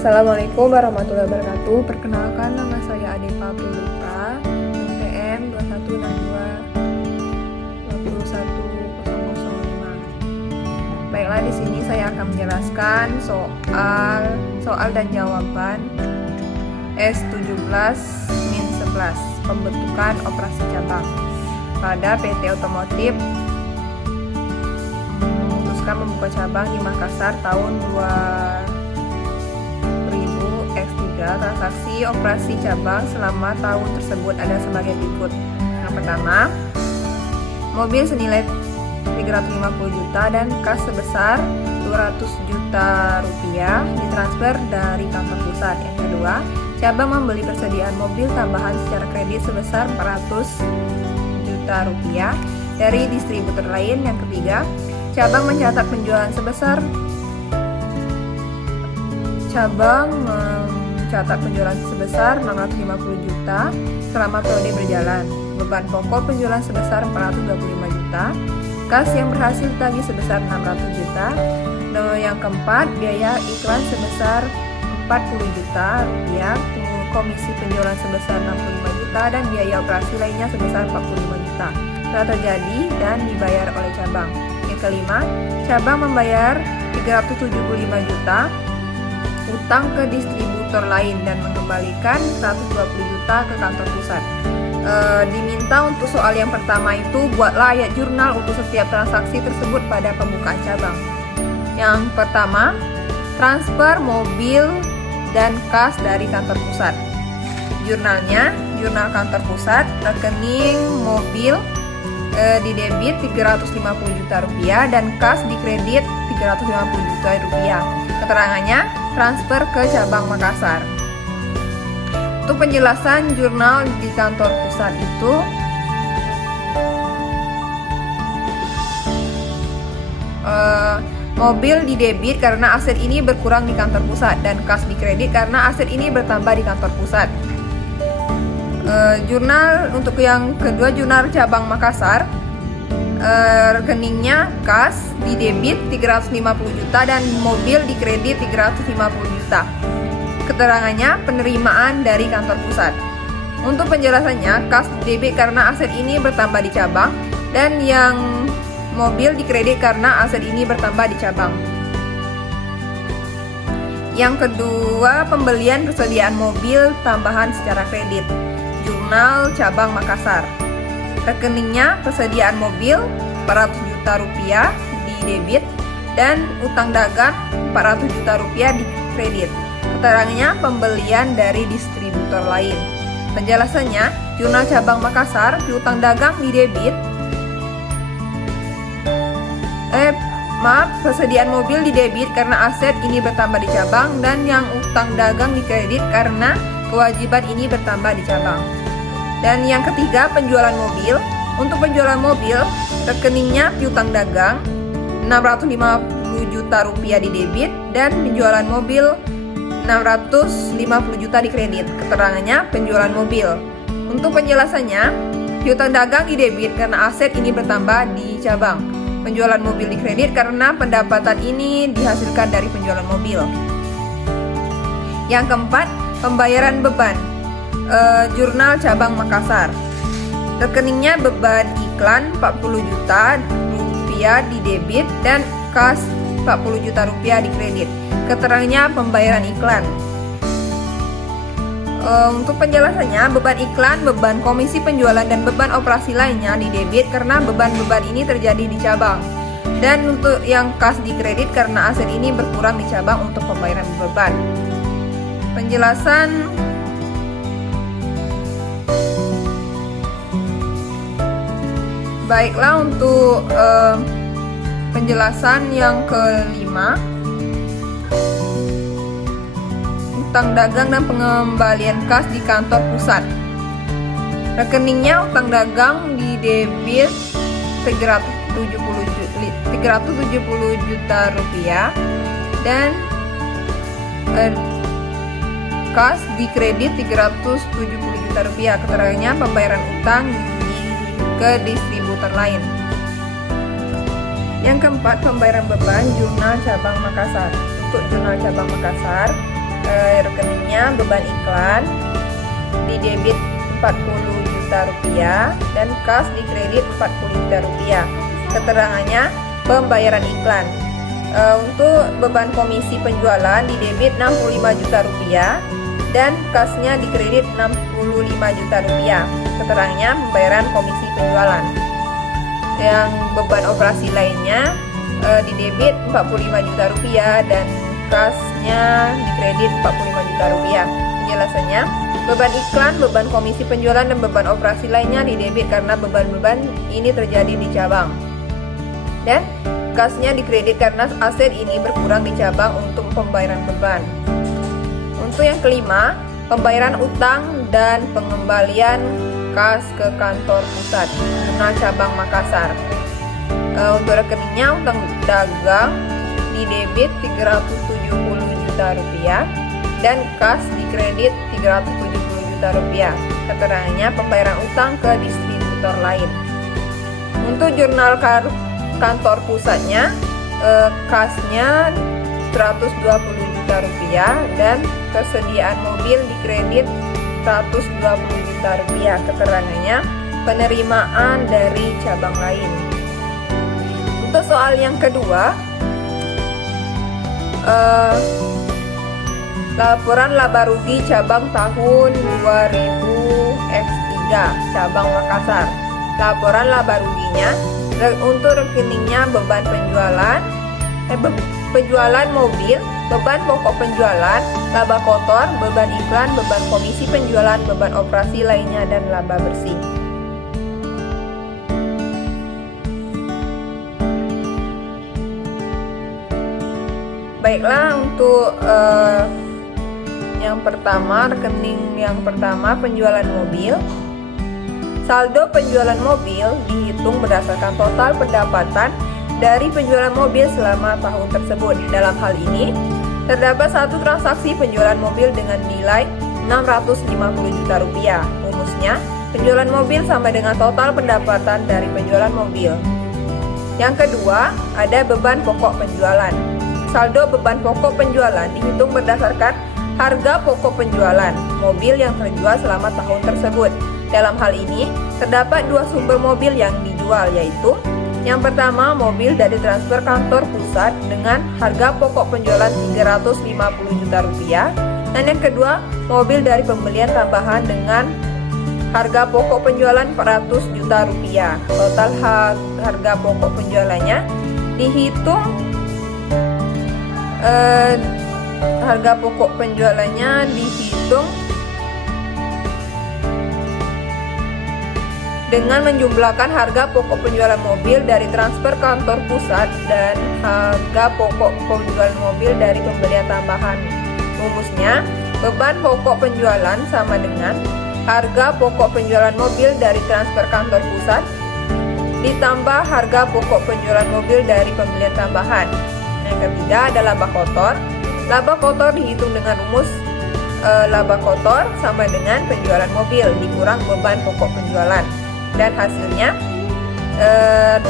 Assalamualaikum warahmatullahi wabarakatuh. Perkenalkan, nama saya Adepa Prilita, NPM 2162-21005. Baiklah, di sini saya akan menjelaskan soal dan jawaban S17-11 pembentukan operasi cabang. Pada PT Otomotif memutuskan membuka cabang di Makassar tahun 2000 transaksi operasi cabang selama tahun tersebut ada sebagai berikut. Yang pertama, mobil senilai 350 juta dan kas sebesar 200 juta rupiah ditransfer dari kantor pusat. Yang kedua, cabang membeli persediaan mobil tambahan secara kredit sebesar 400 juta rupiah dari distributor lain. Yang ketiga, cabang mencatat penjualan sebesar 650 juta selama periode berjalan. Beban pokok penjualan sebesar 425 juta. Kas yang berhasil ditagih sebesar 600 juta. Yang keempat, biaya iklan sebesar 40 juta rupiah, komisi penjualan sebesar 65 juta, dan biaya operasi lainnya sebesar 45 juta telah terjadi dan dibayar oleh cabang. Yang kelima, cabang membayar 375 juta utang ke distributor lain dan mengembalikan 120 juta ke kantor pusat. Diminta untuk soal yang pertama itu buatlah ayat jurnal untuk setiap transaksi tersebut pada pembukaan cabang. Yang pertama, transfer mobil dan kas dari kantor pusat. Jurnalnya, jurnal kantor pusat, rekening mobil di debit 350 juta rupiah dan kas di kredit 350 juta rupiah. Keterangannya, transfer ke cabang Makassar. Untuk penjelasan jurnal di kantor pusat itu, mobil di debit karena aset ini berkurang di kantor pusat dan kas di kredit karena aset ini bertambah di kantor pusat. Jurnal untuk yang kedua, jurnal cabang Makassar, rekeningnya kas di debit 350 juta dan mobil di kredit 350 juta. Keterangannya, penerimaan dari kantor pusat. Untuk penjelasannya, kas di debit karena aset ini bertambah di cabang dan yang mobil di kredit karena aset ini bertambah di cabang. Yang kedua, pembelian persediaan mobil tambahan secara kredit. Jurnal cabang Makassar. Rekeningnya, persediaan mobil 400 juta rupiah di debit dan utang dagang 400 juta rupiah di kredit. Keterangannya, pembelian dari distributor lain. Penjelasannya, jurnal cabang Makassar, piutang dagang di debit persediaan mobil di debit karena aset ini bertambah di cabang dan yang utang dagang di kredit karena kewajiban ini bertambah di cabang. Dan yang ketiga, penjualan mobil. Untuk penjualan mobil, rekeningnya piutang dagang 650 juta rupiah di debit dan penjualan mobil 650 juta di kredit. Keterangannya, penjualan mobil. Untuk penjelasannya, piutang dagang di debit karena aset ini bertambah di cabang. Penjualan mobil di kredit karena pendapatan ini dihasilkan dari penjualan mobil. Yang keempat, pembayaran beban. Jurnal cabang Makassar. Rekeningnya beban iklan 40 juta rupiah di debit dan kas 40 juta rupiah di kredit. Keterangannya, pembayaran iklan. Untuk penjelasannya, beban iklan, beban komisi penjualan, dan beban operasi lainnya di debit karena beban-beban ini terjadi di cabang. Dan untuk yang kas di kredit karena aset ini berkurang di cabang untuk pembayaran beban. Penjelasan baiklah, untuk penjelasan yang kelima, utang dagang dan pengembalian kas di kantor pusat. Rekeningnya, utang dagang di debit 370 juta rupiah dan kas di kredit 370 juta rupiah. Keterangannya, pembayaran utang ke distributor lain. Yang keempat, pembayaran beban jurnal cabang Makassar. Untuk jurnal cabang Makassar, rekeningnya beban iklan di debit 40 juta rupiah dan kas di kredit 40 juta rupiah. Keterangannya pembayaran iklan. Untuk beban komisi penjualan di debit 65 juta rupiah dan kasnya di kredit 65 juta rupiah. Keterangannya pembayaran komisi penjualan. Yang beban operasi lainnya di debit 45 juta rupiah dan kasnya di kredit 45 juta rupiah. Penjelasannya, beban iklan, beban komisi penjualan, dan beban operasi lainnya di debit karena beban-beban ini terjadi di cabang. Dan kasnya di kredit karena aset ini berkurang di cabang untuk pembayaran beban. Untuk yang kelima, pembayaran utang dan pengembalian kas ke kantor pusat Tunai cabang Makassar. Untuk rekeningnya utang dagang di debit 370 juta rupiah dan kas di kredit 370 juta rupiah. Keterangannya pembayaran utang ke distributor lain. Untuk jurnal kantor pusatnya, kasnya 120 juta rupiah dan kesediaan mobil di kredit 120 juta rupiah. Keterangannya penerimaan dari cabang lain. Untuk soal yang kedua, laporan laba rugi cabang tahun 2000 X3 cabang Makassar. Laporan laba ruginya untuk rekeningnya beban penjualan mobil, beban pokok penjualan, laba kotor, beban iklan, beban komisi penjualan, beban operasi lainnya, dan laba bersih. Baiklah, untuk yang pertama, rekening yang pertama penjualan mobil. Saldo penjualan mobil dihitung berdasarkan total pendapatan dari penjualan mobil selama tahun tersebut. Dalam hal ini, terdapat satu transaksi penjualan mobil dengan nilai 650 juta rupiah. Rumusnya, penjualan mobil sama dengan total pendapatan dari penjualan mobil. Yang kedua, ada beban pokok penjualan. Saldo beban pokok penjualan dihitung berdasarkan harga pokok penjualan mobil yang terjual selama tahun tersebut. Dalam hal ini, terdapat dua sumber mobil yang dijual, yaitu yang pertama, mobil dari transfer kantor pusat dengan harga pokok penjualan 350 juta rupiah, dan yang kedua, mobil dari pembelian tambahan dengan harga pokok penjualan 400 juta rupiah. Total harga pokok penjualannya dihitung harga pokok penjualannya dihitung dengan menjumlahkan harga pokok penjualan mobil dari transfer kantor pusat dan harga pokok penjualan mobil dari pembelian tambahan. Rumusnya, beban pokok penjualan sama dengan harga pokok penjualan mobil dari transfer kantor pusat ditambah harga pokok penjualan mobil dari pembelian tambahan. Yang ketiga ada laba kotor. Laba kotor dihitung dengan rumus laba kotor sama dengan penjualan mobil dikurang beban pokok penjualan, dan hasilnya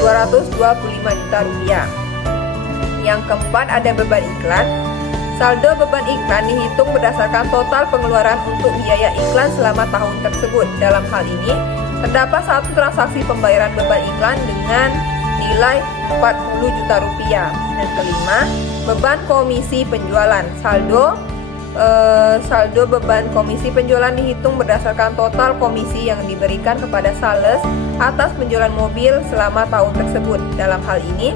225 juta rupiah. Yang keempat ada beban iklan. Saldo beban iklan dihitung berdasarkan total pengeluaran untuk biaya iklan selama tahun tersebut. Dalam hal ini, terdapat satu transaksi pembayaran beban iklan dengan nilai 40 juta rupiah. Yang kelima, beban komisi penjualan. Saldo beban komisi penjualan dihitung berdasarkan total komisi yang diberikan kepada sales atas penjualan mobil selama tahun tersebut. Dalam hal ini,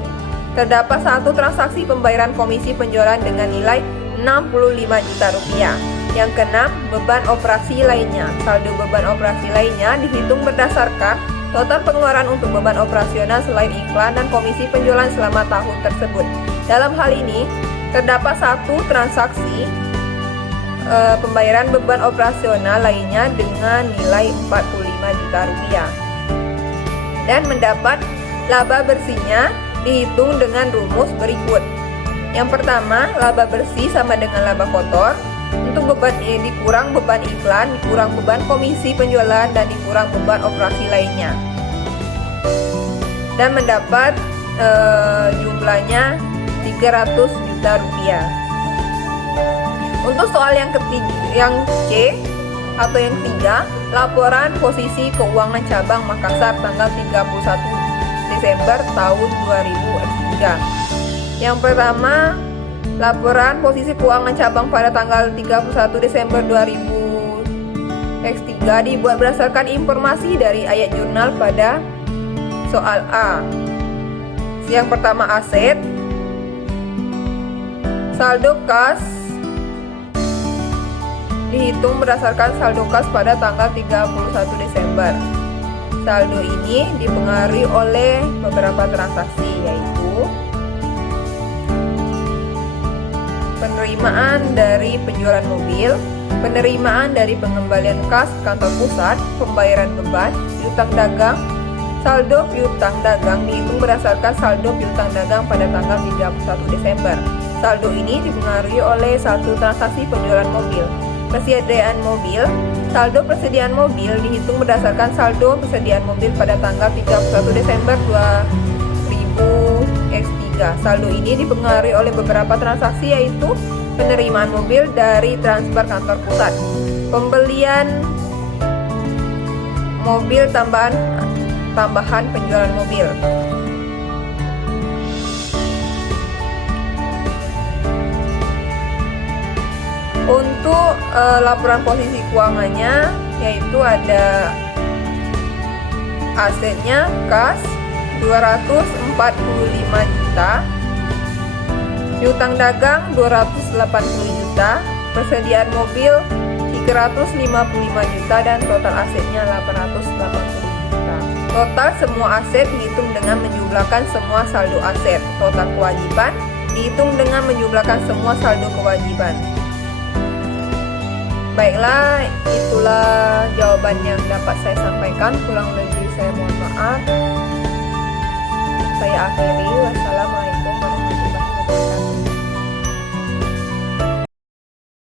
terdapat satu transaksi pembayaran komisi penjualan dengan nilai 65 juta rupiah. Yang keenam, beban operasi lainnya. Saldo beban operasi lainnya dihitung berdasarkan total pengeluaran untuk beban operasional selain iklan dan komisi penjualan selama tahun tersebut. Dalam hal ini, terdapat satu transaksi pembayaran beban operasional lainnya dengan nilai 45 juta rupiah. Dan mendapat laba bersihnya dihitung dengan rumus berikut. Yang pertama, laba bersih sama dengan laba kotor. Untuk beban dikurang beban iklan, dikurang beban komisi penjualan, dan dikurang beban operasi lainnya. Dan mendapat jumlahnya 300 juta rupiah. Untuk soal yang ketiga, yang C atau yang ketiga, laporan posisi keuangan cabang Makassar tanggal 31 Desember tahun 2003. Yang pertama, laporan posisi keuangan cabang pada tanggal 31 Desember 2003 dibuat berdasarkan informasi dari ayat jurnal pada soal A. Yang pertama, aset. Saldo kas dihitung berdasarkan saldo kas pada tanggal 31 Desember. Saldo ini dipengaruhi oleh beberapa transaksi, yaitu penerimaan dari penjualan mobil, penerimaan dari pengembalian kas kantor pusat, pembayaran beban, piutang dagang. Saldo piutang dagang dihitung berdasarkan saldo piutang dagang pada tanggal 31 Desember. Saldo ini dipengaruhi oleh satu transaksi penjualan mobil. Persediaan mobil. Saldo persediaan mobil dihitung berdasarkan saldo persediaan mobil pada tanggal 31 Desember 2003. Saldo ini dipengaruhi oleh beberapa transaksi, yaitu penerimaan mobil dari transfer kantor pusat, pembelian mobil tambahan penjualan mobil. Untuk laporan posisi keuangannya, yaitu ada asetnya kas 245 juta, piutang dagang 280 juta, persediaan mobil 355 juta, dan total asetnya 880 juta. Total semua aset dihitung dengan menjumlahkan semua saldo aset. Total kewajiban dihitung dengan menjumlahkan semua saldo kewajiban. Baiklah, itulah jawaban yang dapat saya sampaikan. Kurang lebih saya mohon maaf. Saya akhiri. Wassalamualaikum.